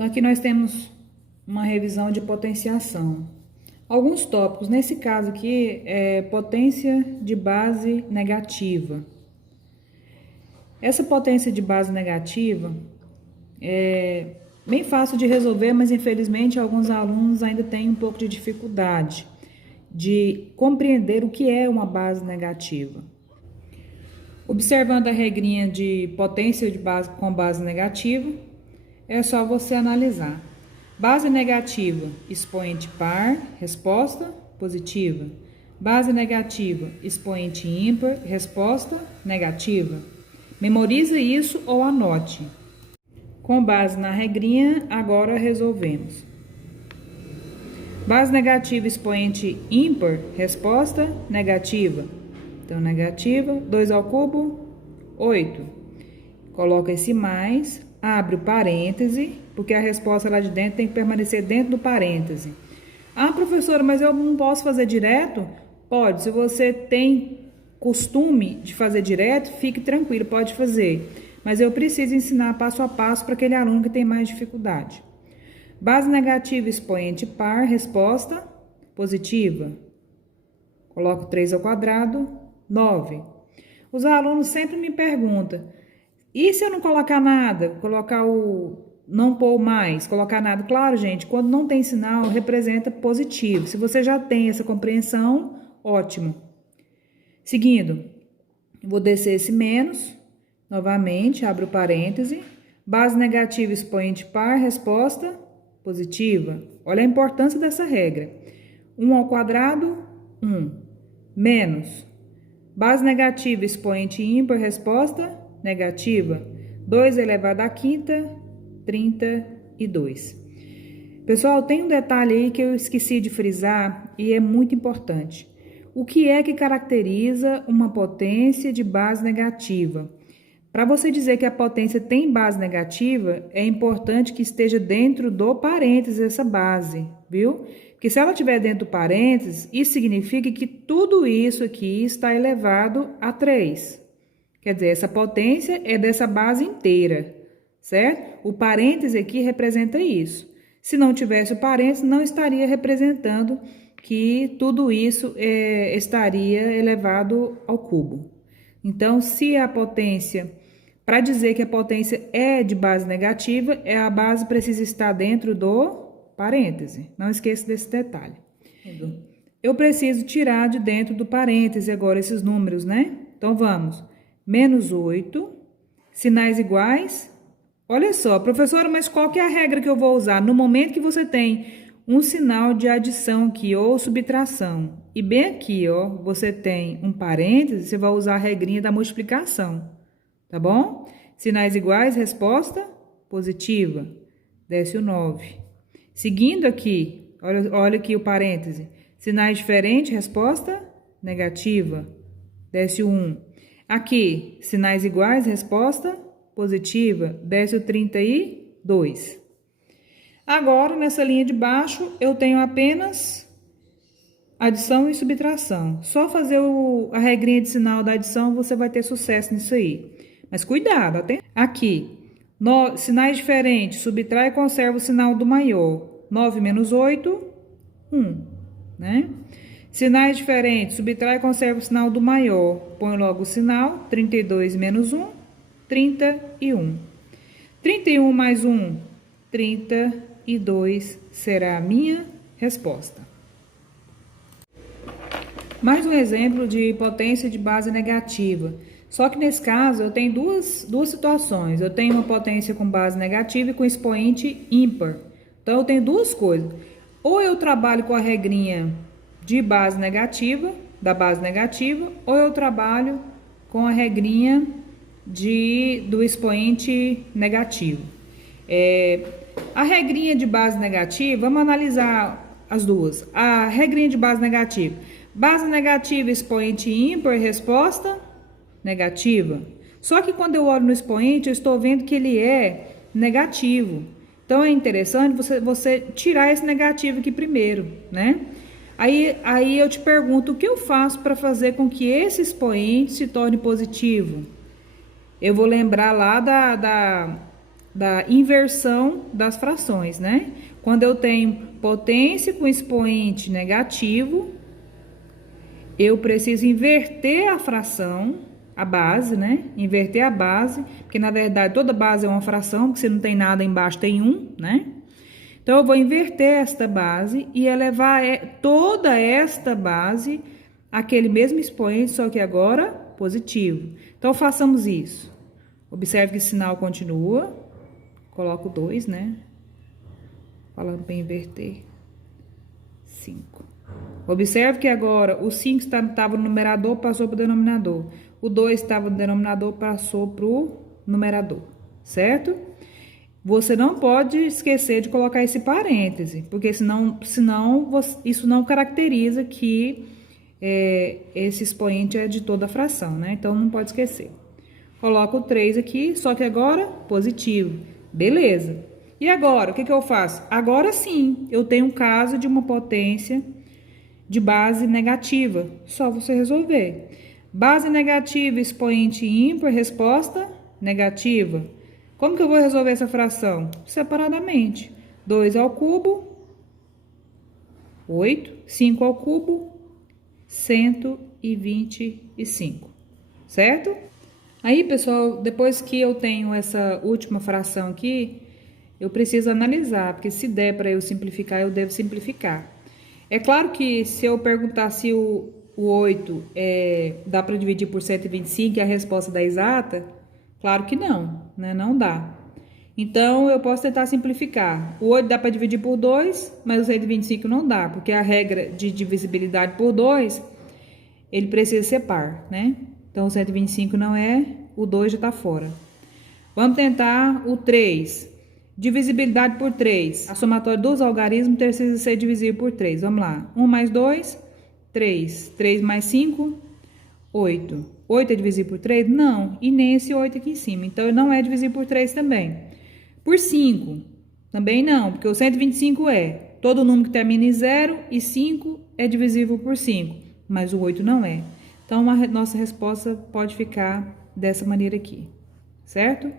Então, aqui nós temos uma revisão de potenciação. Alguns tópicos, nesse caso aqui, é potência de base negativa. Essa potência de base negativa é bem fácil de resolver, mas infelizmente alguns alunos ainda têm um pouco de dificuldade de compreender o que é uma base negativa. Observando a regrinha de potência de base com base negativa, é só você analisar. Base negativa, expoente par, resposta positiva. Base negativa, expoente ímpar, resposta negativa. Memorize isso ou anote. Com base na regrinha, agora resolvemos. Base negativa, expoente ímpar, resposta negativa. Então, negativa, 2 ao cubo, 8. Coloca esse mais, abre o parêntese, porque a resposta lá de dentro tem que permanecer dentro do parêntese. Ah, professora, mas eu não posso fazer direto? Pode, se você tem costume de fazer direto, fique tranquilo, pode fazer. Mas eu preciso ensinar passo a passo para aquele aluno que tem mais dificuldade. Base negativa, expoente par, resposta positiva. Coloco 3 ao quadrado, 9. Os alunos sempre me perguntam, e se eu não colocar nada? Colocar não pôr mais, colocar nada? Claro, gente, quando não tem sinal, representa positivo. Se você já tem essa compreensão, ótimo. Seguindo, vou descer esse menos, novamente, abro o parêntese. Base negativa, expoente par, resposta positiva. Olha a importância dessa regra. 1 ao quadrado, 1. Menos. Base negativa, expoente ímpar, resposta negativa. 2 elevado à quinta, 32. Pessoal, tem um detalhe aí que eu esqueci de frisar e é muito importante. O que é que caracteriza uma potência de base negativa? Para você dizer que a potência tem base negativa, é importante que esteja dentro do parênteses essa base, viu? Porque se ela estiver dentro do parênteses, isso significa que tudo isso aqui está elevado a 3. Quer dizer, essa potência é dessa base inteira, certo? O parêntese aqui representa isso. Se não tivesse o parêntese, não estaria representando que tudo isso estaria elevado ao cubo. Então, se a potência, para dizer que a potência é de base negativa, a base precisa estar dentro do parêntese. Não esqueça desse detalhe. Eu preciso tirar de dentro do parêntese agora esses números, né? Então, vamos. Menos 8, sinais iguais. Olha só, professora, mas qual que é a regra que eu vou usar? No momento que você tem um sinal de adição aqui ou subtração, e bem aqui, ó, você tem um parêntese, você vai usar a regrinha da multiplicação, tá bom? Sinais iguais, resposta positiva, desce o 9. Seguindo aqui, olha aqui o parêntese, sinais diferentes, resposta negativa, desce o 1. Aqui, sinais iguais, resposta positiva, desce o 32. Agora, nessa linha de baixo, eu tenho apenas adição e subtração. Só fazer a regrinha de sinal da adição, você vai ter sucesso nisso aí. Mas cuidado, até aqui, sinais diferentes, subtrai e conserva o sinal do maior. 9 menos 8, 1, né? Sinais diferentes, subtrai e conserva o sinal do maior. Põe logo o sinal, 32 menos 1, 31. 31 mais 1, 32 será a minha resposta. Mais um exemplo de potência de base negativa. Só que nesse caso eu tenho duas situações. Eu tenho uma potência com base negativa e com expoente ímpar. Então eu tenho duas coisas. Ou eu trabalho com a regrinha de base negativa, da base negativa, ou eu trabalho com a regrinha do expoente negativo. A regrinha de base negativa, vamos analisar as duas. A regrinha de base negativa. Base negativa, expoente ímpar, resposta negativa. Só que quando eu olho no expoente, eu estou vendo que ele é negativo. Então, é interessante você tirar esse negativo aqui primeiro, né? Aí eu te pergunto, o que eu faço para fazer com que esse expoente se torne positivo? Eu vou lembrar lá da inversão das frações, né? Quando eu tenho potência com expoente negativo, eu preciso inverter a fração, a base, né? Inverter a base, porque na verdade toda base é uma fração, porque se não tem nada embaixo tem 1, né? Então, eu vou inverter esta base e elevar toda esta base àquele mesmo expoente, só que agora positivo. Então, façamos isso. Observe que o sinal continua. Coloco 2, né? Falando para inverter. 5. Observe que agora o 5 estava no numerador, passou para o denominador. O 2 estava no denominador, passou para o numerador, certo? Você não pode esquecer de colocar esse parêntese, porque senão isso não caracteriza que esse expoente é de toda a fração, né? Então, não pode esquecer. Coloco o 3 aqui, só que agora positivo. Beleza. E agora, o que eu faço? Agora sim, eu tenho um caso de uma potência de base negativa. Só você resolver. Base negativa, expoente ímpar, resposta negativa. Como que eu vou resolver essa fração? Separadamente. 2 ao cubo, 8. 5 ao cubo, 125. Certo? Aí, pessoal, depois que eu tenho essa última fração aqui, eu preciso analisar, porque se der para eu simplificar, eu devo simplificar. É claro que se eu perguntar se o 8 dá para dividir por 125 e a resposta dá exata, claro que não, né? Não dá. Então, eu posso tentar simplificar. O 8 dá para dividir por 2, mas o 125 não dá, porque a regra de divisibilidade por 2, ele precisa ser par, né? Então, o 125 não é, o 2 já está fora. Vamos tentar o 3. Divisibilidade por 3. A somatória dos algarismos precisa ser divisível por 3. Vamos lá. 1 mais 2, 3. 3 mais 5, 8. 8 é divisível por 3? Não. E nem esse 8 aqui em cima. Então, ele não é divisível por 3 também. Por 5? Também não, porque o 125 todo número que termina em 0 e 5 é divisível por 5. Mas o 8 não é. Então, a nossa resposta pode ficar dessa maneira aqui, certo?